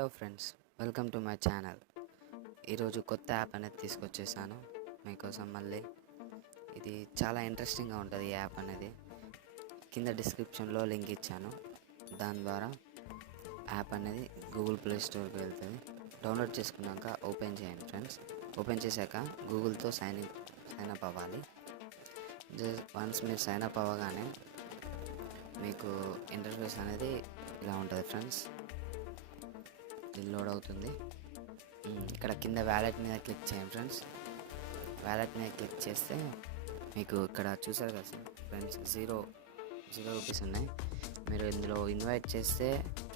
Hello friends, welcome to my channel. ఈరోజు కొత్త app అనేది తీసుకొచ్చేసాను మీకోసం. మళ్ళీ ఇది చాలా ఇంట్రెస్టింగ్గా ఉంటుంది. ఈ యాప్ అనేది కింద డిస్క్రిప్షన్లో లింక్ ఇచ్చాను. దాని ద్వారా యాప్ అనేది గూగుల్ ప్లే స్టోర్కి వెళ్తుంది. డౌన్లోడ్ చేసుకున్నాక ఓపెన్ చేయండి ఫ్రెండ్స్. ఓపెన్ చేశాక గూగుల్తో సైన్ అప్ అవ్వాలి. వన్స్ మీరు సైన్ అప్ అవ్వగానే మీకు ఇంటర్ఫేస్ అనేది ఇలా ఉంటుంది ఫ్రెండ్స్. ఇది లోడ్ అవుతుంది. ఇక్కడ కింద వ్యాలెట్ మీద క్లిక్ చేయండి ఫ్రెండ్స్. వ్యాలెట్ మీద క్లిక్ చేస్తే మీకు ఇక్కడ చూసారు కదా ఫ్రెండ్స్, జీరో రూపీస్ ఉన్నాయి. మీరు ఇందులో ఇన్వైట్ చేస్తే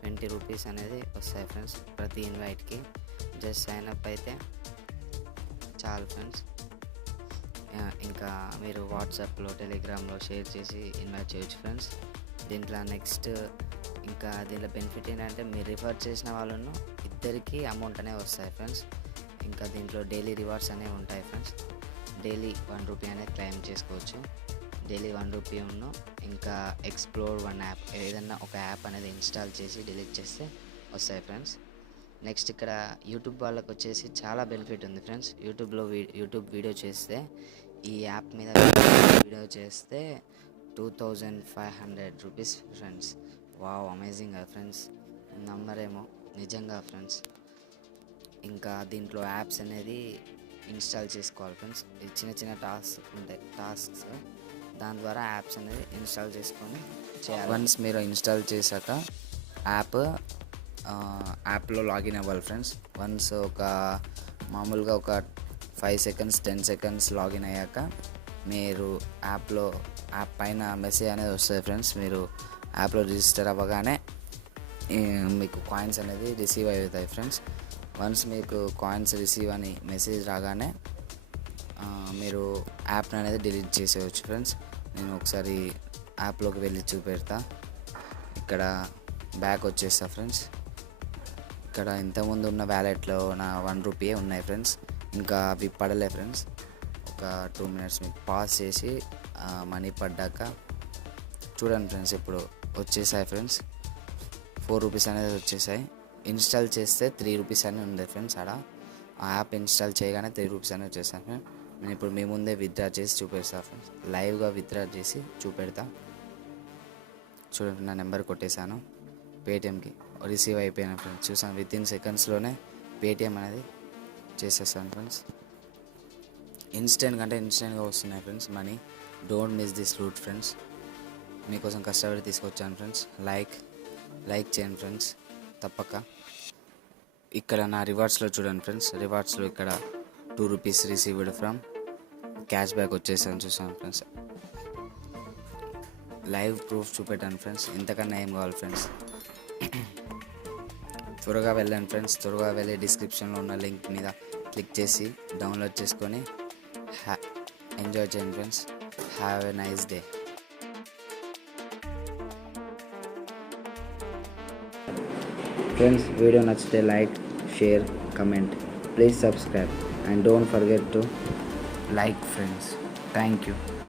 20 రూపీస్ అనేది వస్తాయి ఫ్రెండ్స్. ప్రతి ఇన్వైట్కి జస్ట్ సైన్ అప్ అయితే చాలు ఫ్రెండ్స్. ఇంకా మీరు వాట్సాప్లో, టెలిగ్రామ్లో షేర్ చేసి ఇన్వైట్ చేయొచ్చు ఫ్రెండ్స్. దీంట్లో నెక్స్ట్ ఇంకా దీనిలో బెనిఫిట్ ఏంటంటే మీరు రిఫర్ చేసిన వాళ్ళను ఇద్దరికి అమౌంట్ అనేవి వస్తాయి ఫ్రెండ్స్. ఇంకా దీంట్లో డైలీ రివార్డ్స్ అనేవి ఉంటాయి ఫ్రెండ్స్. డైలీ 1 రూపీ అనేది క్లెయిమ్ చేసుకోవచ్చు. డైలీ 1 రూపీ ఇంకా ఎక్స్ప్లోర్ 1 యాప్, ఏదన్నా ఒక యాప్ అనేది ఇన్స్టాల్ చేసి డిలీట్ చేస్తే వస్తాయి ఫ్రెండ్స్. నెక్స్ట్ ఇక్కడ యూట్యూబ్ వాళ్ళకి వచ్చేసి చాలా బెనిఫిట్ ఉంది ఫ్రెండ్స్. యూట్యూబ్ వీడియో చేస్తే, ఈ యాప్ మీద వీడియో చేస్తే 2500 rupees friends. Wow, amazing friends, నమ్మరేమో నిజంగా ఫ్రెండ్స్. ఇంకా దీంట్లో యాప్స్ అనేది ఇన్స్టాల్ చేసుకోవాలి ఫ్రెండ్స్. చిన్న టాస్క్స్ దాని ద్వారా యాప్స్ అనేది ఇన్స్టాల్ చేసుకొని చేయాలి. వన్స్ మీరు ఇన్స్టాల్ చేశాక యాప్లో లాగిన్ అవ్వాలి ఫ్రెండ్స్. వన్స్ మామూలుగా ఒక 5 సెకండ్స్ 10 సెకండ్స్ లాగిన్ అయ్యాక మీరు యాప్ పైన మెసేజ్ అనేది వస్తుంది ఫ్రెండ్స్. మీరు యాప్లో రిజిస్టర్ అవ్వగానే మీకు కాయిన్స్ అనేది రిసీవ్ అవుతాయి ఫ్రెండ్స్. వన్స్ మీకు కాయిన్స్ రిసీవ్ అని మెసేజ్ రాగానే మీరు యాప్ అనేది డిలీట్ చేసేయచ్చు ఫ్రెండ్స్. నేను ఒకసారి యాప్లోకి వెళ్ళి చూపెడతా. ఇక్కడ బ్యాక్ వచ్చేస్తా ఫ్రెండ్స్. ఇక్కడ ఇంతకుముందు ఉన్న వ్యాలెట్లో నా 1 రూపీయే ఉన్నాయి ఫ్రెండ్స్. ఇంకా అవి పడలే ఫ్రెండ్స్. ఒక 2 మినిట్స్ మీకు పాస్ చేసి మనీ పడ్డాక చూడండి ఫ్రెండ్స్. ఇప్పుడు వచ్చేసాయి ఫ్రెండ్స్. 4 రూపీస్ అనేది వచ్చేసాయి. ఇన్స్టాల్ చేస్తే 3 రూపీస్ అని ఉంది ఫ్రెండ్స్. ఆ యాప్ ఇన్స్టాల్ చేయగానే 3 రూపీస్ అని వచ్చేసాయి ఫ్రెండ్స్. నేను ఇప్పుడు మీ ముందే విత్డ్రా చేసి చూపెడతాను ఫ్రెండ్స్. లైవ్గా విత్డ్రా చేసి చూపెడతా. చూడండి, నా నెంబర్ కొట్టేశాను. పేటిఎంకి రిసీవ్ అయిపోయినా ఫ్రెండ్స్. చూసాను, వితిన్ సెకండ్స్లోనే పేటిఎం అనేది చేసేస్తాను ఫ్రెండ్స్. ఇన్స్టెంట్గా వస్తున్నాయి friends money. Don't miss this route friends. మీకోసం కష్టపడి తీసుకొచ్చాను ఫ్రెండ్స్. లైక్ చేయండి ఫ్రెండ్స్ తప్పక. ఇక్కడ నా రివార్డ్స్లో చూడండి ఫ్రెండ్స్. రివార్డ్స్లో ఇక్కడ 2 rupees received from cash back వచ్చేసాను. చూసాను ఫ్రెండ్స్. లైవ్ ప్రూఫ్ చూపెట్టాను ఫ్రెండ్స్. ఇంతకన్నా ఏం కావాలి ఫ్రెండ్స్. త్వరగా వెళ్ళండి ఫ్రెండ్స్. త్వరగా వెళ్ళి డిస్క్రిప్షన్లో ఉన్న లింక్ మీద క్లిక్ చేసి డౌన్లోడ్ చేసుకొని ఎంజాయ్ చేయండి friends. Have a nice day. Friends, video నచ్చితే like, share, comment. Please subscribe and don't forget to like friends. Thank you.